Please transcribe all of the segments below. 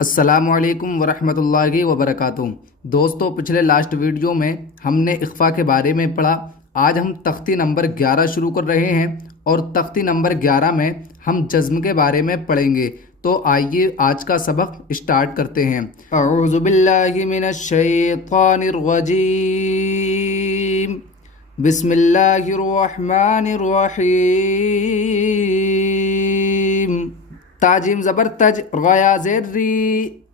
السلام علیکم ورحمۃ اللہ وبرکاتہ۔ دوستو، پچھلے لاسٹ ویڈیو میں ہم نے اخفا کے بارے میں پڑھا۔ آج ہم تختی نمبر 11 شروع کر رہے ہیں اور تختی نمبر 11 میں ہم جزم کے بارے میں پڑھیں گے۔ تو آئیے آج کا سبق اسٹارٹ کرتے ہیں۔ اعوذ باللہ من الشیطان الرجیم، بسم اللہ الرحمن الرحیم۔ تاجیم زبر تج، غیا زیر ری،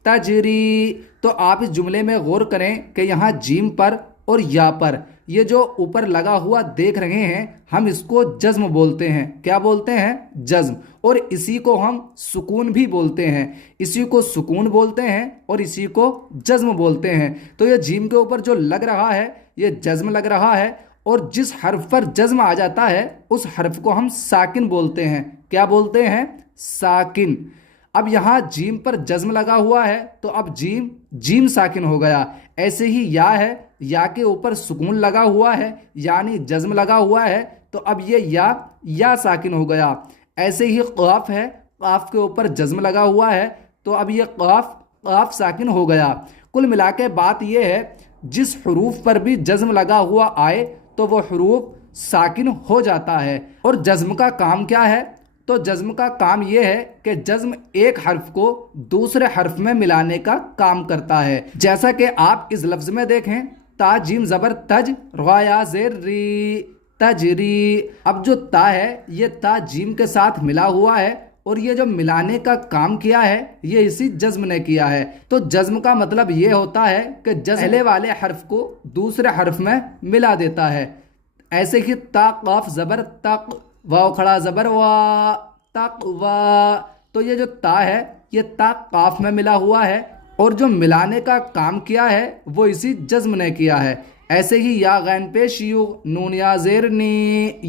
تجری۔ تو آپ اس جملے میں غور کریں کہ یہاں جیم پر اور یا پر یہ جو اوپر لگا ہوا دیکھ رہے ہیں، ہم اس کو جزم بولتے ہیں۔ کیا بولتے ہیں؟ جزم۔ اور اسی کو ہم سکون بھی بولتے ہیں۔ اسی کو سکون بولتے ہیں اور اسی کو جزم بولتے ہیں۔ تو یہ جیم کے اوپر جو لگ رہا ہے یہ جزم لگ رہا ہے، اور جس حرف پر جزم آ جاتا ہے اس حرف کو ہم ساکن بولتے ہیں۔ کیا بولتے ہیں؟ ساکن۔ اب یہاں جیم پر جزم لگا ہوا ہے تو اب جیم ساکن ہو گیا۔ ایسے ہی یا ہے، یا کے اوپر سکون لگا ہوا ہے یعنی جزم لگا ہوا ہے تو اب یہ یا ساکن ہو گیا۔ ایسے ہی قاف ہے، قاف کے اوپر جزم لگا ہوا ہے تو اب یہ قاف ساکن ہو گیا۔ کل ملا کے بات یہ ہے، جس حروف پر بھی جزم لگا ہوا آئے تو وہ حروف ساکن ہو جاتا ہے۔ اور جزم کا کام کیا ہے؟ تو جزم کا کام یہ ہے کہ جزم ایک حرف کو دوسرے حرف میں ملانے کا کام کرتا ہے۔ جیسا کہ آپ اس لفظ میں دیکھیں، تا جیم زبر تج، را یا زیر ری، تجری۔ اب جو تا ہے یہ تا جیم کے ساتھ ملا ہوا ہے، اور یہ جو ملانے کا کام کیا ہے یہ اسی جزم نے کیا ہے۔ تو جزم کا مطلب یہ ہوتا ہے کہ جزم پہلے والے حرف کو دوسرے حرف میں ملا دیتا ہے۔ ایسے ہی تا قاف زبر تق، واو کھڑا زبر وا، تقوا۔ تو یہ جو تا ہے یہ تا قاف میں ملا ہوا ہے، اور جو ملانے کا کام کیا ہے وہ اسی جزم نے کیا ہے۔ ایسے ہی یا غین پیش یو، نون یا زیر نی،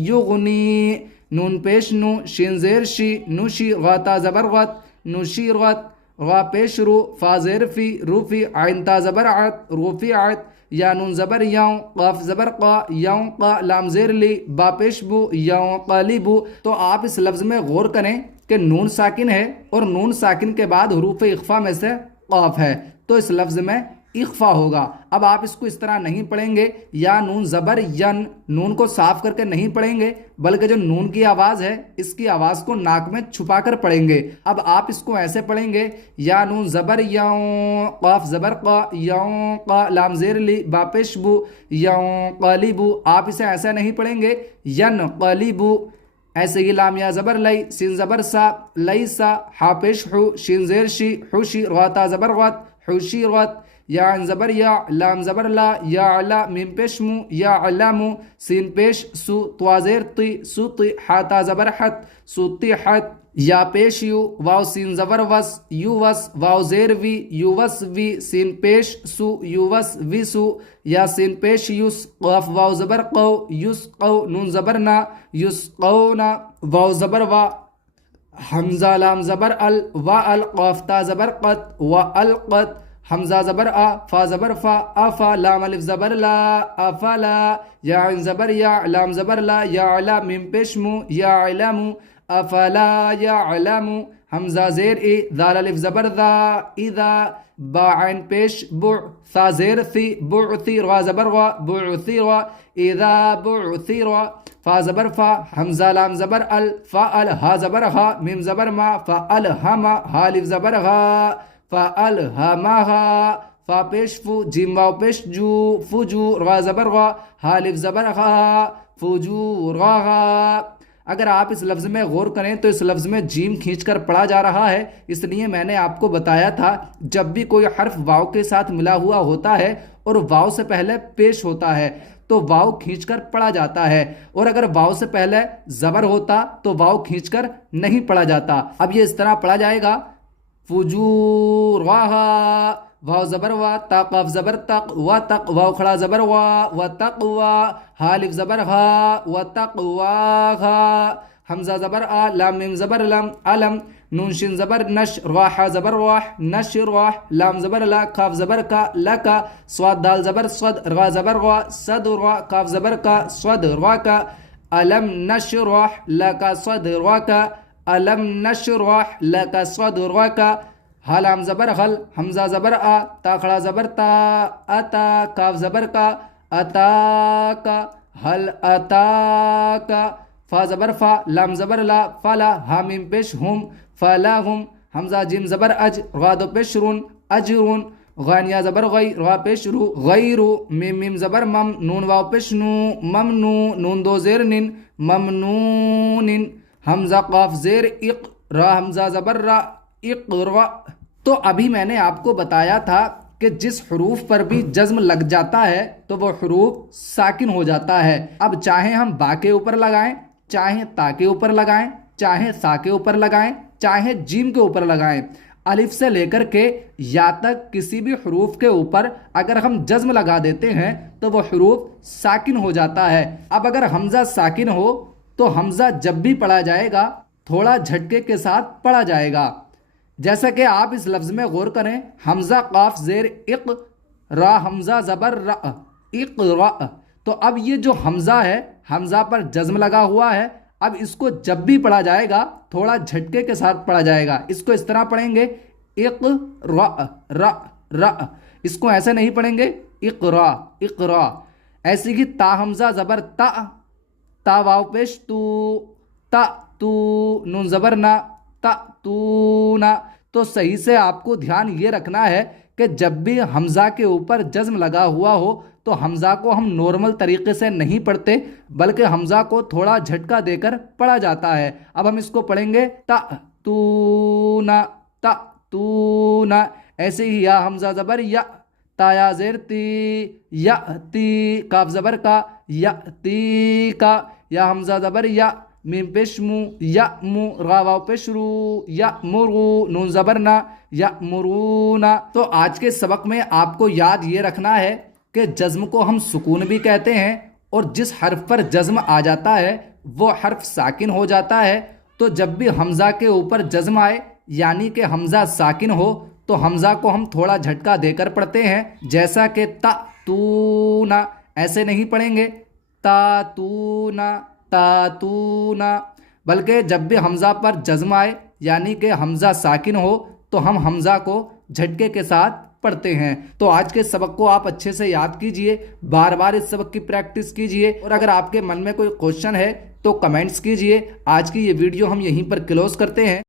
یغنی، نون پیش نو، شین زیر شی، نوشی، غاتا زبر غت، نوشی غت، غا پیش رو، فا زیر فی، روفی، عین تا زبر عت، روفی عت، یا نون زبر یاؤں، قاف زبر قا، یاؤں قا، لام زیر لی، با پیش بو، یاؤں قالیبو۔ تو آپ اس لفظ میں غور کریں کہ نون ساکن ہے اور نون ساکن کے بعد حروف اخفا میں سے قاف ہے، تو اس لفظ میں اخفا ہوگا۔ اب آپ اس کو اس طرح نہیں پڑھیں گے، یا نون زبر ین، نون کو صاف کر کے نہیں پڑھیں گے، بلکہ جو نون کی آواز ہے اس کی آواز کو ناک میں چھپا کر پڑھیں گے۔ اب آپ اس کو ایسے پڑھیں گے، یا نون زبر یوں، قاف زبر قا، یوں قا، لام زیر لی، با پیش بو، یوں قالیبو۔ آپ اسے ایسے نہیں پڑھیں گے، ین قالیبو۔ ایسے ہی لام یا زبر لئی، سین زبر سا، لئی سا، ہا پیش حو، شین زیر شی، حوشی، غاتا زبر غت، حوشی غت، یا عین زبر یا، لام زبر لا، یا علا، میم پیش مو، یا علامو، سین پیش سو، توا زیر تی، سوتی، حاتا زبر حت، سوتی حت، یا پیش یو، واو سین زبر وس، یو وس، واو زیر وی، یو وس وی، سین پیش سو، یو وس وی سو، یا سین پیش یوس، قاف واو زبر قو، یوس قو، نون زبر نا، یوس قونا، واو زبر وا، حمزہ لام زبر ال، و ال، قاف تا زبر قط، و القط، حمزہ زبر آ، فا زبر فا، افا، لام الف زبر لا، افلا، یا عین زبر یا، لام زبر لا، یا علا، میم پیش مو، یا علمو، افلا یعلمو، حمزہ زیر ای، ذال الف زبر ذا، اذا، با عین پیش بع، ثا زیر ثی، بعثی، را زبر غا، بعثیرا، اذا بعثیرا، فا زبر فا، حمزہ لام زبر ال، فا ال، ہا زبر ہا، میم زبر ما، فا الہما، ہا الف زبر ہا، فا الہمہا، فا پیش فو، جیم واو پیش جو، فجو، را زبر غا، ہا الف زبر غا، فجورغا۔ اگر آپ اس لفظ میں غور کریں تو اس لفظ میں جیم کھینچ کر پڑھا جا رہا ہے، اس لیے میں نے آپ کو بتایا تھا جب بھی کوئی حرف واو کے ساتھ ملا ہوا ہوتا ہے اور واو سے پہلے پیش ہوتا ہے تو واو کھینچ کر پڑھا جاتا ہے، اور اگر واو سے پہلے زبر ہوتا تو واو کھینچ کر نہیں پڑھا جاتا۔ اب یہ اس طرح پڑھا جائے گا، فجورغا، واو زبر وا، تا قاف زبر تق، و تق، واو کھڑا زبر وا، و تقوا، ہا الف زبر ہا، و تقواہا، حمزہ زبر آ، لام میم زبر لم، علم، نون شین زبر نش، راح زبر راح، نشر راح، لام زبر لا، کاف زبر کا، لکا، صاد دال زبر صد، را زبر غا، صد را، کاف زبر کا، صد را کا، علم نشرح لک صدرک، الم نشرح لک صدرک، ہا لام زبر حل، حمزہ زبر آ، تا کھڑا زبر تا، اتا کاف زبر کا، اتا کا، حل اتا کا، فا زبر فا، لام زبر لا، فلا، ہا میم پیش ہم، فلا ہم، حمزہ جیم زبر اج، غا دو پیش رون، اجرون، غانیہ زبر غی، را پیش رو، غیرو، میم میم زبر مم، نون واو پیش نو، ممنو، نون دو زیر نن، ممنون، حمزہ قاف زیر اق، را حمزہ زبر را، اقرا۔ تو ابھی میں نے آپ کو بتایا تھا کہ جس حروف پر بھی جزم لگ جاتا ہے تو وہ حروف ساکن ہو جاتا ہے۔ اب چاہے ہم با کے اوپر لگائیں، چاہے تا کے اوپر لگائیں، چاہے سا کے اوپر لگائیں، چاہے جیم کے اوپر لگائیں، الف سے لے کر کے یا تک کسی بھی حروف کے اوپر اگر ہم جزم لگا دیتے ہیں تو وہ حروف ساکن ہو جاتا ہے۔ اب اگر حمزہ ساکن ہو تو حمزہ جب بھی پڑھا جائے گا تھوڑا جھٹکے کے ساتھ پڑھا جائے گا، جیسا کہ آپ اس لفظ میں غور کریں، حمزہ قاف زیر اق، را حمزہ زبر را، اقرا۔ تو اب یہ جو حمزہ ہے، حمزہ پر جزم لگا ہوا ہے، اب اس کو جب بھی پڑھا جائے گا تھوڑا جھٹکے کے ساتھ پڑھا جائے گا۔ اس کو اس طرح پڑھیں گے اقرا را را، اس کو ایسے نہیں پڑھیں گے اقرا اقرا۔ ایسی ہی تا حمزہ زبر تا، تا واو پیش تو، تا تو، نون زبر نا، تا تو نا۔ تو صحیح سے آپ کو دھیان یہ رکھنا ہے کہ جب بھی حمزہ کے اوپر جزم لگا ہوا ہو تو حمزہ کو ہم نارمل طریقے سے نہیں پڑھتے بلکہ حمزہ کو تھوڑا جھٹکا دے کر پڑھا جاتا ہے۔ اب ہم اس کو پڑھیں گے تا تو نا، تا تو نا۔ ایسے ہی یا حمزہ زبر یا، تا یا زیر تی، یا تی، کاف زبر کا، یا تی کا، یا حمزہ زبر یا، میم پیش مو، یا مو، را واو پیش رو، یا مرو، نون زبر نا، یا مرونا۔ تو آج کے سبق میں آپ کو یاد یہ رکھنا ہے کہ جزم کو ہم سکون بھی کہتے ہیں، اور جس حرف پر جزم آ جاتا ہے وہ حرف ساکن ہو جاتا ہے۔ تو جب بھی حمزہ کے اوپر جزم آئے یعنی کہ حمزہ ساکن ہو تو حمزہ کو ہم تھوڑا جھٹکا دے کر پڑھتے ہیں، جیسا کہ تا تو نا، ایسے نہیں پڑھیں گے تا تو نا، تا تو نا، بلکہ جب بھی حمزہ پر جزم آئے یعنی کہ حمزہ ساکن ہو تو ہم حمزہ کو جھٹکے کے ساتھ پڑھتے ہیں۔ تو آج کے سبق کو آپ اچھے سے یاد کیجئے، بار بار اس سبق کی پریکٹس کیجئے، اور اگر آپ کے من میں کوئی کوشچن ہے تو کمنٹس کیجئے۔ آج کی یہ ویڈیو ہم یہیں پر کلوز کرتے ہیں۔